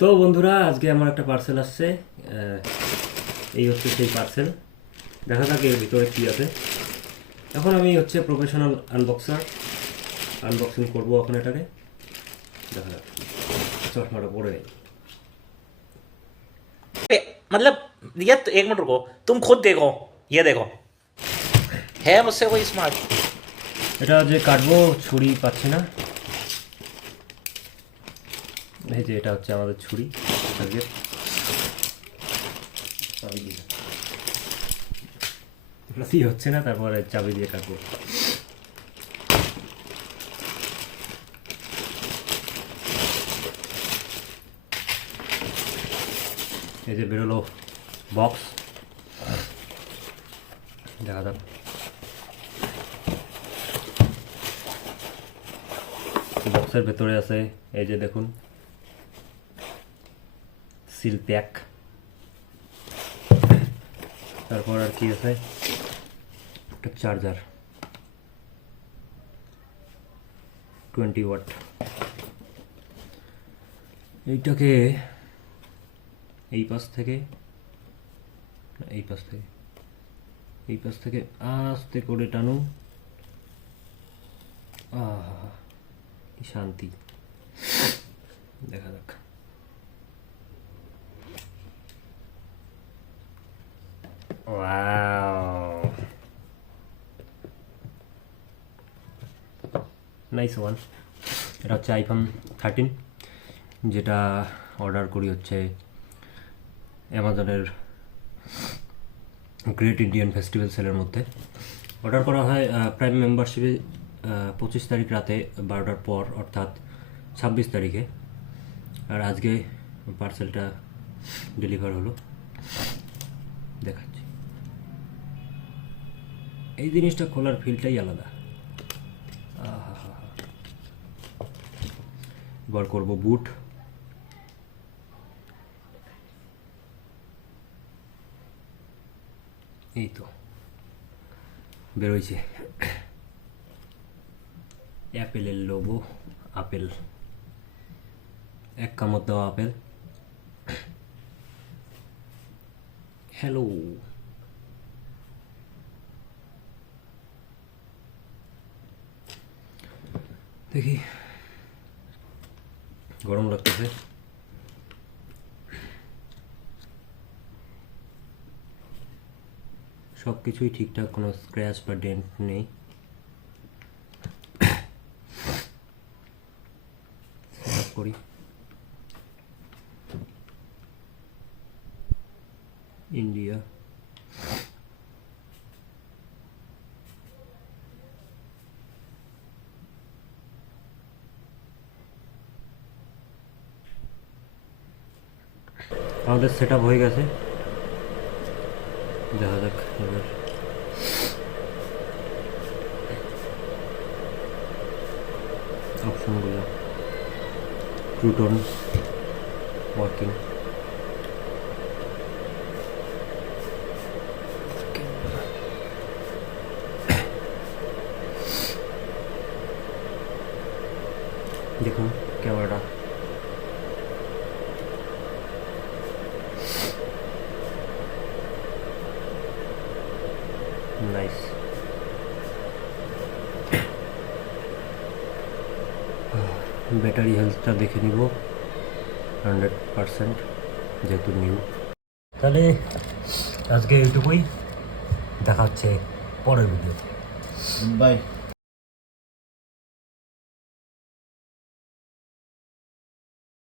তো বন্ধুরা আজকে আমার একটা পার্সেল আসছে। এই হচ্ছে সেই পার্সেল। দেখা যাক এর ভিতরে কী আছে। এখন আমি হচ্ছে প্রফেশনাল আনবক্সিং করবো এখন এটাকে। দেখা যাক, চশমাটা পরে নেই। मतलब ये तो एक मिनट रुको, तुम खुद देखो, ये देखो है मुझसे कोई स्मार्ट। এটা যে কাটবো ছুরি পাচ্ছি না। এই যে এটা হচ্ছে আমাদের ছুরি। আজকে চাবি দিয়ে হচ্ছে না, তারপরে চাবি দিয়ে কাটবো। এই যে বেরোলো বক্স, দেখা যাক। বক্সের ভেতরে আছে এই যে দেখুন সিল প্যাক। তারপর আর কি আছে, একটা চার্জার 20 ওয়াট। এইটাকে এই পাশ থেকে আস্তে করে টানুন। কি শান্তি, দেখা যাক। Nice one. এটা হচ্ছে আইফোন 13, যেটা অর্ডার করি হচ্ছে অ্যামাজনের গ্রেট ইন্ডিয়ান ফেস্টিভ্যাল সেলের মধ্যে। অর্ডার করা হয় প্রাইম মেম্বারশিপে 25 তারিখ রাতে 12টার পর, অর্থাৎ 26 তারিখে। আর আজকে পার্সেলটা ডেলিভার হলো, দেখাচ্ছি। এই জিনিসটা খোলার ফিলটাই আলাদা। এবার করবো বুট। এই তো বেরোইছে অ্যাপেলের লোগো। আপেল, এক কামড় দেওয়া আপেল। হ্যালো, দেখি, গরম লাগতেছে। সব কিছুই ঠিকঠাক, কোনো স্ক্র্যাচ বা ডেন্ট নেই। করি ইন্ডিয়া, আমাদের সেট আপ হয়ে গেছে। দেখা যাক এবার। অপশনগুলো ট্রু টোন ওয়ার্কিং, দেখুন ক্যামেরাটা নাইস। ব্যাটারি হেলথটা দেখে নিব, 100% যেহেতু নিউ। তাহলে আজকে এইটুকুই, দেখা হচ্ছে পরের ভিডিওতে। বাই।